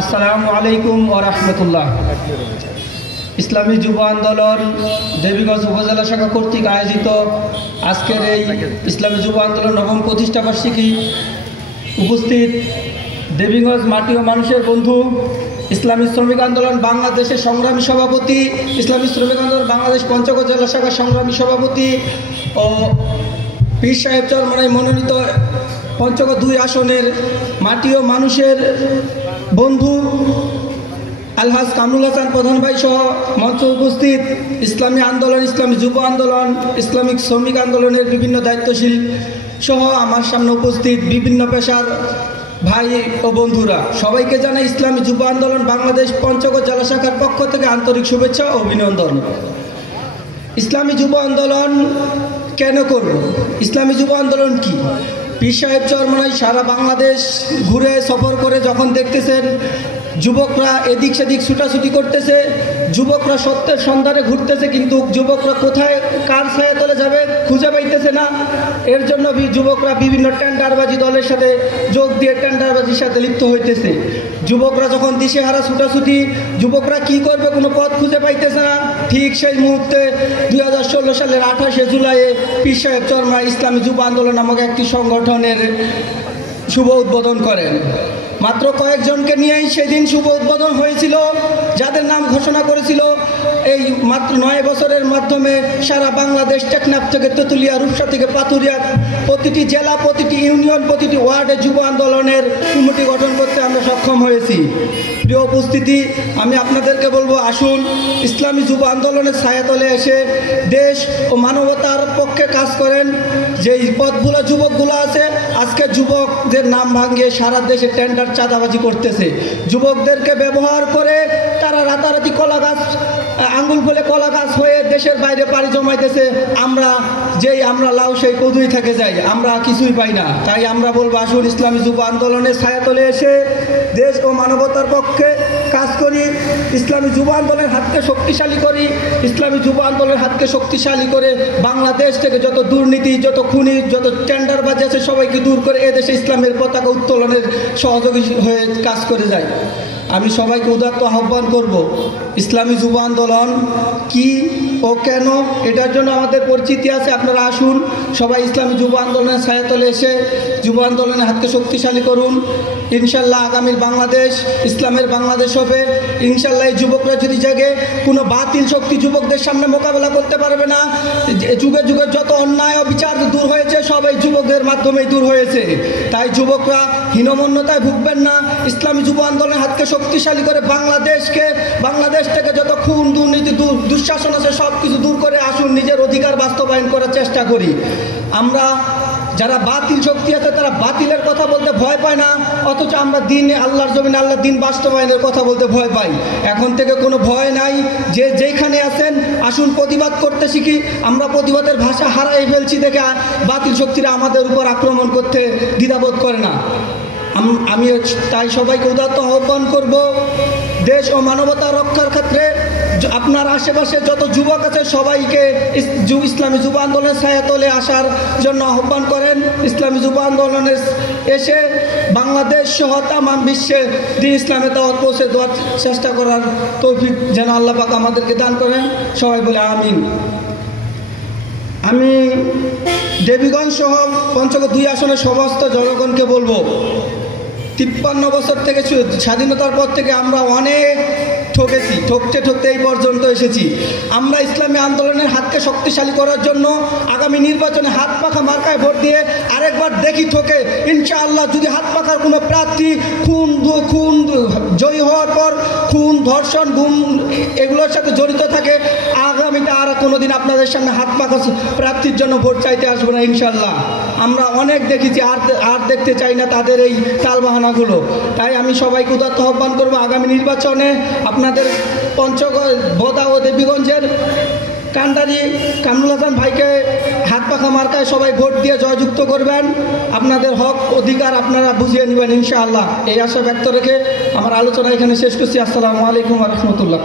আসসালামু আলাইকুম ওয়া রাহমাতুল্লাহ। ইসলামী যুব আন্দোলন দেবীগঞ্জ উপজেলা শাখা কর্তৃক আয়োজিত আজকের এই ইসলামী যুব আন্দোলন নবম প্রতিষ্ঠা বার্ষিকী উপস্থিত দেবীগঞ্জ মাটি ও মানুষের বন্ধু, ইসলামী শ্রমিক আন্দোলন বাংলাদেশের সংগ্রামী সভাপতি, ইসলামী শ্রমিক আন্দোলন বাংলাদেশ পঞ্চগড় জেলা শাখার সংগ্রামী সভাপতি ও পীর সাহেব চরমনাই মনোনীত পঞ্চগড় 2 আসনের মাটি ও মানুষের বন্ধু আলহাজ কামরুল হাসান প্রধান ভাই সহ মঞ্চ উপস্থিত ইসলামী আন্দোলন, ইসলামী যুব আন্দোলন, ইসলামিক শ্রমিক আন্দোলনের বিভিন্ন দায়িত্বশীল সহ আমার সামনে উপস্থিত বিভিন্ন পেশার ভাই ও বন্ধুরা, সবাইকে জানাই ইসলামী যুব আন্দোলন বাংলাদেশ পঞ্চগড় জেলা শাখার পক্ষ থেকে আন্তরিক শুভেচ্ছা ও অভিনন্দন। ইসলামী যুব আন্দোলন কেন করব? ইসলামী যুব আন্দোলন কি? পীর সাহেব চরমনাই সারা বাংলাদেশ ঘুরে সফর করে যখন দেখতেছেন যুবকরা এদিক সেদিক ছুটাছুটি করতেছে, যুবকরা সত্যের সন্ধানে ঘুরতেছে, কিন্তু যুবকরা কোথায় কার ছায়া তলে যাবে খুঁজে পাইতেছে না। এর জন্য যুবকরা বিভিন্ন টেন্ডারবাজি দলের সাথে যোগ দিয়ে টেন্ডারবাজির সাথে লিপ্ত হইতেছে। যুবকরা যখন দিশেহারা ছুটাছুটি, যুবকরা কি করবে কোনো পথ খুঁজে পাইতেছে না, ঠিক সেই মুহূর্তে 2016 সালের 28শে জুলাইয়ে পীর সাহেব চরমনাই ইসলামী যুব আন্দোলন নামক একটি সংগঠনের শুভ উদ্বোধন করেন। মাত্র কয়েকজনকে নিয়েই সেদিন শুভ উদ্বোধন হয়েছিল, যাদের নাম ঘোষণা করেছিল এই মাত্র 9 বছরের মাধ্যমে সারা বাংলাদেশ টেকনাফ থেকে তেঁতুলিয়া, রূপসা থেকে পাথুরিয়া, প্রতিটি জেলা, প্রতিটি ইউনিয়ন, প্রতিটি ওয়ার্ডে যুব আন্দোলনের কমিটি গঠন করতে আমরা সক্ষম হয়েছি। প্রিয় উপস্থিতি, আমি আপনাদেরকে বলবো, আসুন ইসলামী যুব আন্দোলনের ছায়াতলে এসে দেশ ও মানবতার পক্ষে কাজ করেন। যেই পথগুলো যুবকগুলো আছে, আজকে যুবকদের নাম ভাঙিয়ে সারা দেশে টেন্ডার চাঁদাবাজি করতেছে। যুবকদেরকে ব্যবহার করে তারা রাতারাতি কলা গাছ, আঙ্গুল ফলে কলা গাছ হয়ে দেশের বাইরে পাড়ি জমাইতেছে। আমরা লাউ সেই কদুই থেকে যাই, আমরা কিছুই পাই না। তাই আমরা বলবো, আসুন ইসলামী যুব আন্দোলনের ছায়াতলে এসে দেশ ও মানবতার পক্ষে কাজ করি, ইসলামী যুব আন্দোলনের হাতকে শক্তিশালী করি, ইসলামী যুব আন্দোলনের হাতকে শক্তিশালী করে বাংলাদেশ থেকে যত দুর্নীতি, যত খুনি, যত টেন্ডারবাজি আছে সবাইকে দূর করে এদেশে ইসলামের পতাকা উত্তোলনের সহযোগী হয়ে কাজ করে যায়। আমি সবাইকে উদাত্ত আহ্বান করব, ইসলামী যুব আন্দোলন কি ও কেন, এটার জন্য আমাদের পরিচিতি আছে। আপনারা আসুন সবাই ইসলামী যুব আন্দোলনের ছায়াতলে এসে যুব আন্দোলনের হাতকে শক্তিশালী করুন। ইনশাল্লাহ আগামীর বাংলাদেশ ইসলামের বাংলাদেশ হবে। ইনশাল্লাহ এই যুবকরা যদি জাগে, কোনো বাতিল শক্তি যুবকদের সামনে মোকাবেলা করতে পারবে না। যুগে যুগে যত অন্যায় ও বিচার দূর হয়েছে সব এই যুবকদের মাধ্যমেই দূর হয়েছে। তাই যুবকরা হীনমন্যতায় ভুগবেন না। ইসলামী যুব আন্দোলনের হাতকে শক্তিশালী করে বাংলাদেশ থেকে যত খুন, দুর্নীতি, দুঃশাসন আছে সব কিছু দূর করে আসুন, নিজের অধিকার বাস্তবায়ন করার চেষ্টা করি। আমরা যারা বাতিল শক্তি আছে তারা বাতিলের কথা বলতে ভয় পায় না, অথচ আমরা দিনে আল্লাহর জমিনে আল্লাহর দিন বাস্তবায়নের কথা বলতে ভয় পাই। এখন থেকে কোনো ভয় নাই, যে যেখানে আছেন আসুন প্রতিবাদ করতে শিখি। আমরা প্রতিবাদের ভাষা হারাই ফেলছি দেখে বাতিল শক্তিরা আমাদের উপর আক্রমণ করতে দ্বিধাবোধ করে না। আমি তাই সবাইকে উদাত্ত আহ্বান করব, দেশ ও মানবতা রক্ষার ক্ষেত্রে আপনার আশেপাশে যত যুবক আছে সবাইকে ইসলামী যুব আন্দোলনের ছায়াতলে আসার জন্য আহ্বান করেন। ইসলামী যুব আন্দোলনে এসে বাংলাদেশ সহ তামাম বিশ্বে দিন ইসলামে দাওয়াত পৌঁছে দেওয়ার চেষ্টা করার তৌফিক যেন আল্লাহ পাক আমাদেরকে দান করেন। সবাই বলে আমিন। আমি দেবীগঞ্জ সহ পঞ্চগড় 2 আসনের সমস্ত জনগণকে বলবো, 53 বছর থেকে স্বাধীনতার পর থেকে আমরা অনেক ঠকেছি, ঠকতে এই পর্যন্ত এসেছি। আমরা ইসলামী আন্দোলনের হাতকে শক্তিশালী করার জন্য আগামী নির্বাচনে হাত পাখা মার্কায় ভোট দিয়ে আরেকবার দেখি ঠকে ইনশাআল্লাহ যদি হাত পাখার কোনো প্রার্থী খুন জয়ী হওয়ার পর খুন, ধর্ষণ, গুম এগুলোর সাথে জড়িত থাকে, আগামীতে আর কোনোদিন আপনাদের সামনে হাত পাখা প্রার্থীর জন্য ভোট চাইতে আসবো না ইনশাআল্লাহ। আমরা অনেক দেখেছি, আর দেখতে চাই না তাদের এই তালবাহানাগুলো। তাই আমি সবাইকে উদাত্ত আহ্বান করবো, আগামী নির্বাচনে আপনাদের পঞ্চগড়, বোদা ও দেবীগঞ্জের কান্ডারি কামরুল হাসান ভাইকে হাত পাখা মার্কায় সবাই ভোট দিয়ে জয়যুক্ত করবেন। আপনাদের হক অধিকার আপনারা বুঝিয়ে নেবেন ইনশাআল্লাহ। এই আশা ব্যক্ত রেখে আমার আলোচনা এখানে শেষ করছি। আসসালামু আলাইকুম ওয়া রাহমাতুল্লাহ।